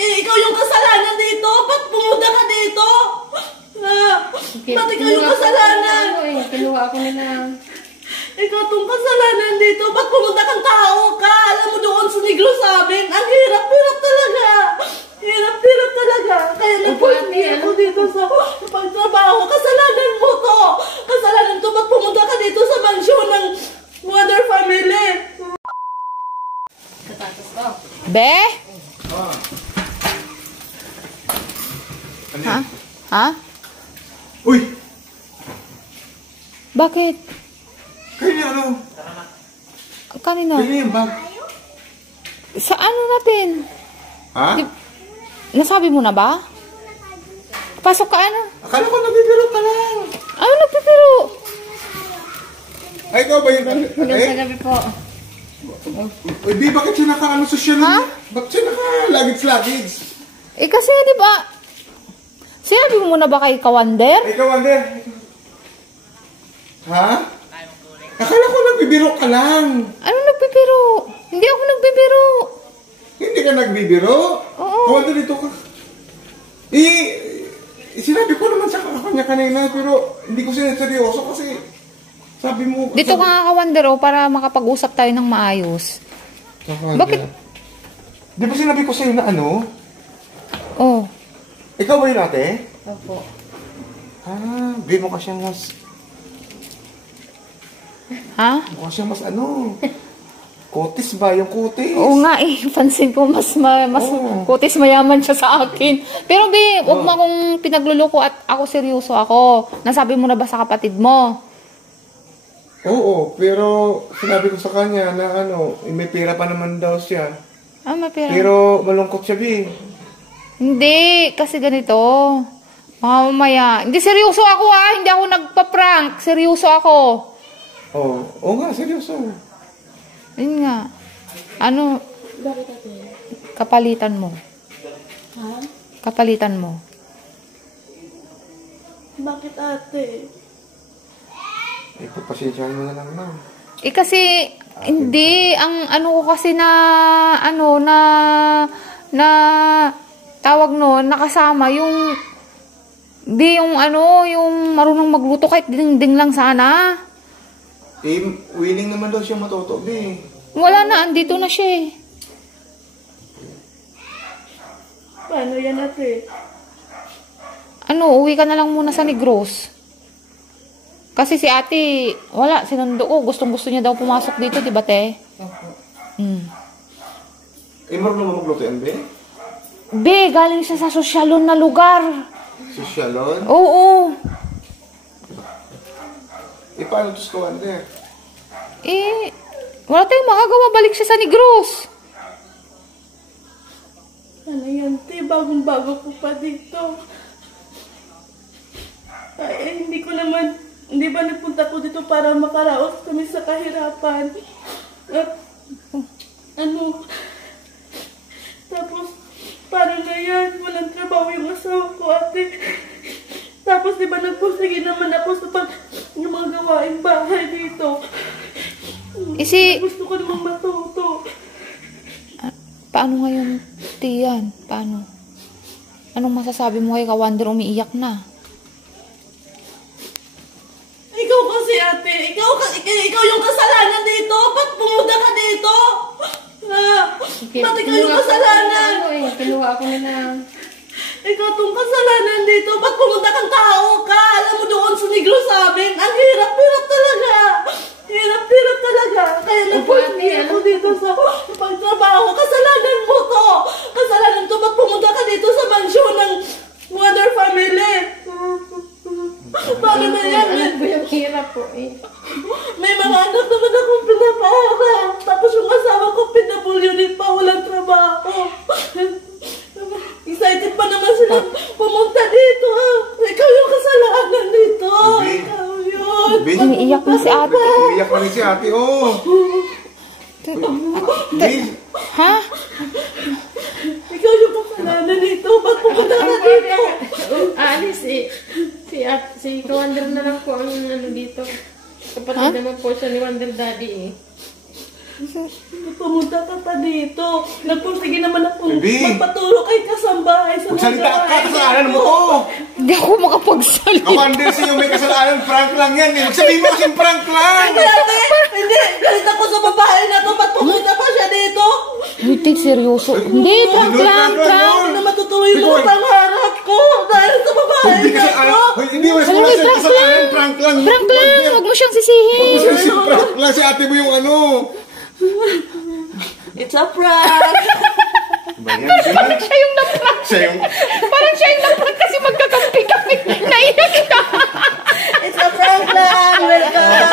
ikaw yung kasalanan dito. Ba't pumunta ka dito? Ba't ikaw yung kasalanan? Kinuha ako nila. Ikaw itong kasalanan dito. Ba't pumunta kang tao ka? Alam mo doon sa Negros sa amin. Ang hirap-hirap talaga. Hirap-hirap talaga. Kaya nagpulpi ako dito sa pagtrabaho. Kasalanan mo to. Kasalanan to. Ba't pumunta ka dito sa mansyon ng Wonder Family? Be? Ha? Ha? Uy! Bakit? Kanina ano? Kanina? Kanina yung bag. Sa ano natin? Ha? Nasabi mo na ba? Pasok ka ano? Akala ko nagbibiro ka lang. Ano nagbibiro? Ay, ikaw ba yung... Hanggang sa gabi po. Uy, di, bakit siya naka-ano social? Ha? Bakit siya naka-luggage? Eh kasi di ba? Sinabi mo na ba kay Kawander? Ikaw, Wander. Ha? Akala ko nagbibiro ka lang. Ano nagbibiro? Hindi ako nagbibiro. Hindi ka nagbibiro? Oo. Kawander, dito ka. Sinabi ko naman sa kanya kanina, pero hindi ko sinaseryoso kasi sabi mo... Dito ka nga Kawander para makapag-usap tayo ng maayos. Bakit? Di ba sinabi ko sa'yo na ano? Oh. Ikaw ba yun ate? Opo. Di mo ka siyang mas... Ha? Mukha siyang mas ano... Kutis ba? Yung kutis. Oo nga eh. Pansin ko mas kutis mayaman siya sa akin. Pero be, huwag mo akong pinagluluko at ako seryoso ako. Nasabi mo na ba sa kapatid mo? Oo, pero sinabi ko sa kanya na ano, may pera pa naman daw siya. Ah, may pera. Pero malungkot siya, Bi. Hindi, kasi ganito. Mamaya. Hindi, seryoso ako ha. Hindi ako nagpa-prank. Seryoso ako. Oo nga, seryoso. Yun nga. Ano? Bakit ate? Kapalitan mo. Ha? Kapalitan mo. Bakit ate? Pagpasensyahan mo na lang, ma'am. Eh kasi, hindi. Ang ano ko kasi na tawag no, nakasama yung yung marunong magluto kahit ding lang sana. Willing naman daw siya matuto, Bi. Wala na, andito na siya eh. Paano yan ate? Uwi ka na lang muna sa Negros. Kasi si ate, wala, sinundo ko. Gustong-gusto niya daw pumasok dito, di ba te? Opo. Marunong mo magluto yan, Bi? Be, galing siya sa sosyalon na lugar. Sosyalon? Oo. Paano ito sa Kawander? Wala tayong magagawa. Balik siya sa Negros. Ano yan te? Bagong-bago ko pa dito. Ay, hindi ba nagpunta ko dito para makaraos kami sa kahirapan? At, tapos, paano na yan? Walang trabaho yung asawa ko, ate. Tapos, di ba nagpursige naman ako sa yung mga gawaing bahay dito? Gusto ko namang matuto. Paano ngayon, Tiyan? Paano? Anong masasabi mo kay Kawander? Umiiyak na. Ikaw kasi, ate. Ikaw yung kasalanan dito. Ba't pumunta ka dito? Ba't ikaw yung kasalanan? Kinuha ako nila. Ikaw itong kasalanan dito. Ba't pumunta kang tao ka? Alam mo doon sa Negros sa amin. Ang hirap-hirap talaga. Hirap-hirap talaga. Kaya nagpulpi ako dito sa pagtrabaho. Kasalanan mo to. Kasalanan to. Ba't pumunta ka dito sa mansyon ng Wonder Family? Paano na yan? Alam ko yung hirap po eh. May mga anak naman akong pinapaharap. Tapos yung asawa ko pinabulyonin pa. Walang trabaho. Excited pa naman sila pumunta dito. Ikaw yung kasalanan dito. Ikaw yun. Umiiyak na si ate. Umiiyak na rin si ate, oh. Ha? Ikaw yung kasalanan dito. Ba't pumunta ka dito? Alis eh. Si Kawander na lang po ang dito. Kapatid naman po siya ni Wonder Daddy eh. Pumunta ka pa dito. Nagpursige naman ako Baby. magpaturo kay kasambahay sa Magsalita ka, kasalanan mo to. Hindi ako makapagsalita. Kawander sa'yo, may kasalanan, prank lang yan eh. Magsabihin mo kasing prank lang. Grabe! Hindi! Galit ako sa babae na to. Ba't pumunta pa siya dito? Hindi, seryoso. Hindi, prank lang, prank. Hindi na matutuloy yung mga pangarap ko dahil sa babae Hindi na kasalanan. to. Hoy, hindi mo Alam mo, wala sa'yo prank kasalanan, lang. prank lang. Prank lang, huwag mo siyang sisihin. Kasi prank lang, si ate mo yung ano. It's a prank! Parang siya yung na-prank. Siya yung... Parang siya yung na-prank kasi magkakampi kami. Naiyak siya. It's a prank lang! Welcome!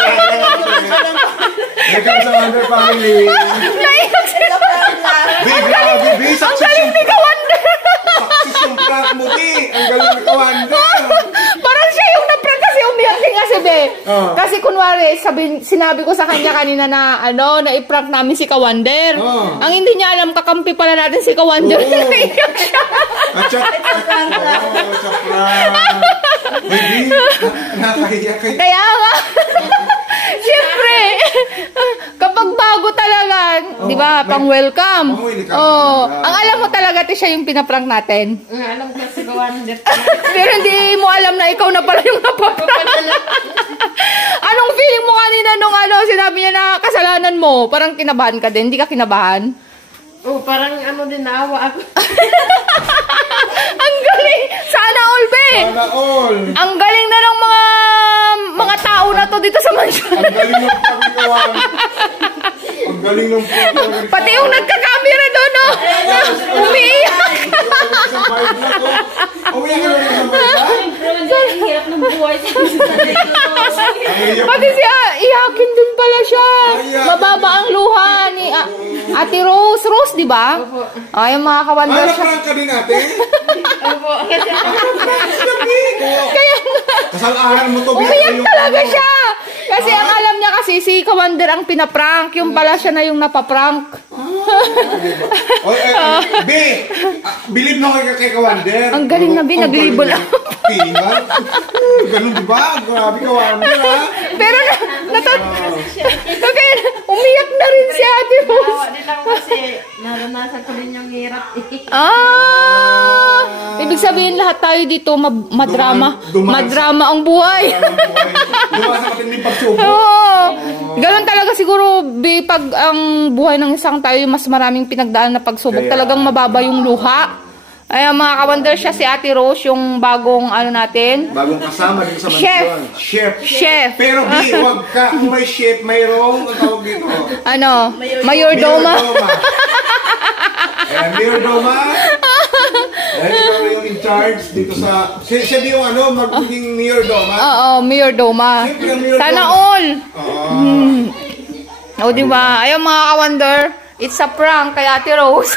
Welcome sa Wonder Family. Naiyak siya. It's a prank lang! Baby, Ang galing ni Kawander. Saksis yung prank mo, di. Ang galing ni Kawander. Parang siya yung na-prank kasi umiyak din kasi, be. Oh. Kasi kunwari, sinabi ko sa kanya kanina na, na i-prank namin si Kawander. Oh. Ang hindi niya alam, kakampi pala natin si Kawander. Oo. Naiyak siya. At siya... It's a prank lang! Oo, sa prank. Baby, nakahiya kayo. Kaya nga, siyempre, kapag bago talaga, di ba, pang-welcome. Pang-welcome Oh, talaga. ang alam mo talaga, siya yung pinaprank natin. Ang alam ko si Kawander. Pero hindi mo alam na ikaw na pala yung napaprank. Anong feeling mo kanina nung sinabi niya na kasalanan mo? Parang kinabahan ka din, hindi ka kinabahan? Oh, parang din, naawa ako. Ang galing! Sana all, be! Sana all. Ang galing na ng mga tao na to dito sa mansyon. Ang galing ng pagkawan. Ang galing ng pagkawan. Pati yung nagka-camera doon, no? Umiiyak. Umiyak ka lang sa bayan? Ang hirap ng buhay sa Pati siya, iyakin din pala siya. Iyakin. Mababa ang luha ni Ate Rose. Rose, di ba? Opo. Ay, yung mga kawander siya. Prank ka din ate? Opo. Kaya nga, Kasalanan mo to. umiyak talaga siya. Kasi ang alam niya kasi, si Kawander ang pinaprank. Yung pala siya na yung napaprank. Oy, B, believe mo kay Kawander. Ang galing na, B, nag-label up. Tingal. Ganun di ba? Grabe Kawander ha. Pero kaya umiyak na rin si Ate Rose. Naawa din ako kasi naranasan ko din yung hirap. Ibig sabihin lahat tayo dito madrama. Dumanas. Madrama ang buhay. Dumaan sa matinding pagsubok. Oo. Ganun talaga siguro, pag ang buhay ng isang tayo mas maraming pinagdaan na pagsubok, Kaya- talagang mababa yung luha. Ay, mga kawander siya si Ate Rose, yung bagong natin. Bagong kasama dito sa Chef. mansyon. Chef. Chef. Pero B, wag ka. Kung may chef, mayroong ang tawag dito. Mayordoma. Mayordoma. Dahil ikaw na yung in charge dito sa... Siya din yung magiging Mayordoma. Oo, Mayordoma. Siyempre, ang Mayordoma. Sana all. Oo. O, diba? Ayun, mga kawander, it's a prank kay Ate Rose.